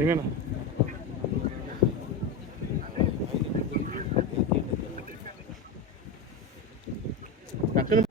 එහෙනම් නැත්නම්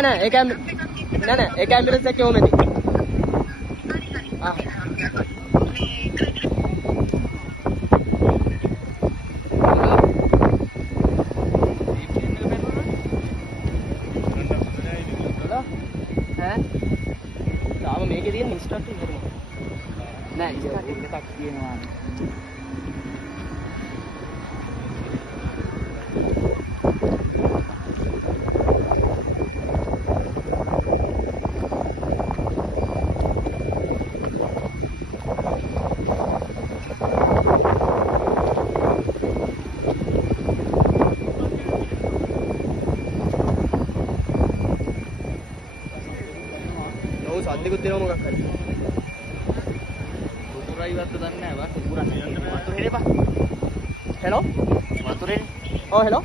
ना एक एम्बुलेंस से क्यों में थी हाँ සද්දෙකුත් එනවා මොකක් හරි. උතුරයි වත්ත දන්නේ නැහැ වා. උතුරන්නේ වතුරේ බා. හෙලෝ. වතුරේ. ඔව් හෙලෝ.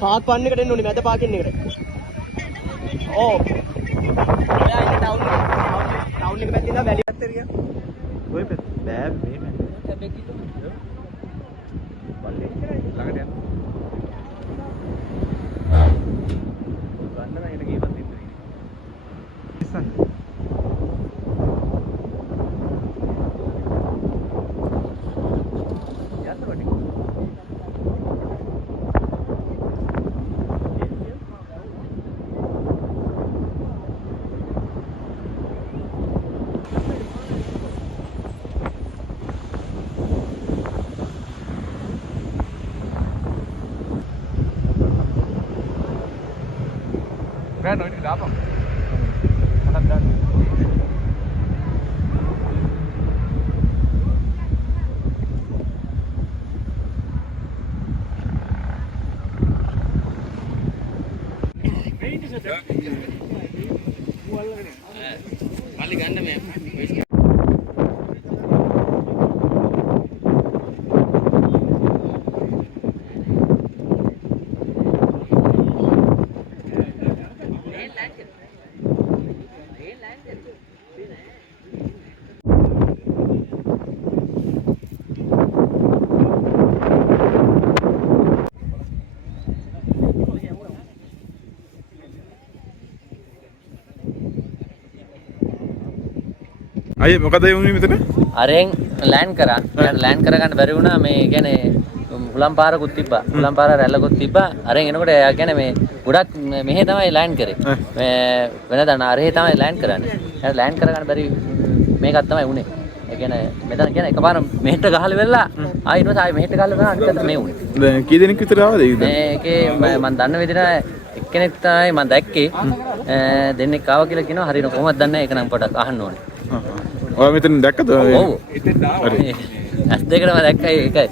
පාත් පන්නේකට එන්න ඕනේ මැද පාකින් එකට. ඔව්. ඔයා ඉන්නේ ටවුන් එක පැත්තේ ඉඳලා වැලි පැත්තේ ගියා. ඔය පැත්ත. බෑ මේ පැත්ත. හැබැයි කිව්ව. පල්ලේ ළඟට යන්න. Ven, no, ini apa? Kanan dan. Balik anda me. අයියේ මොකද වුනේ මෙතන? අරෙන් ලෑන්ඩ් කරා. යාට ලෑන්ඩ් කරගන්න බැරි වුණා. මේ කියන්නේ හුලම් පාරකුත් තිබ්බා. හුලම් පාර රැල්ලකුත් තිබ්බා. අරෙන් එනකොට එයා කියන්නේ මේ ගොඩක් මෙහෙ තමයි ලෑන්ඩ් කරේ. මේ වෙනදා නාරේ තමයි ලෑන්ඩ් කරන්නේ. යාට ලෑන්ඩ් කරගන්න බැරි මේකක් තමයි උනේ. ඒ කියන්නේ මෙතන කියන්නේ එකපාර මෙහෙට ගහලා වෙලා ආයෙ ඊට පස්සේ ආයෙ මෙහෙට ගහලා වෙලා අනිත් පැත්තට මේ උනේ. දැන් කී දෙනෙක් විතර ආවද ඒක? මේකේ මම දන්න විදිහට එක්කෙනෙක් තමයි මම දැක්කේ. දෙන්නෙක් ආවා කියලා කියනවා. හරියට කොහොමද දන්නේ? ඒක නම් පොඩක් අහන්න ඕනේ. ඔයා මෙතන දැක්කද? ඔව්. එතෙන් ආවා. ඇස් දෙකම දැක්කයි ඒකයි.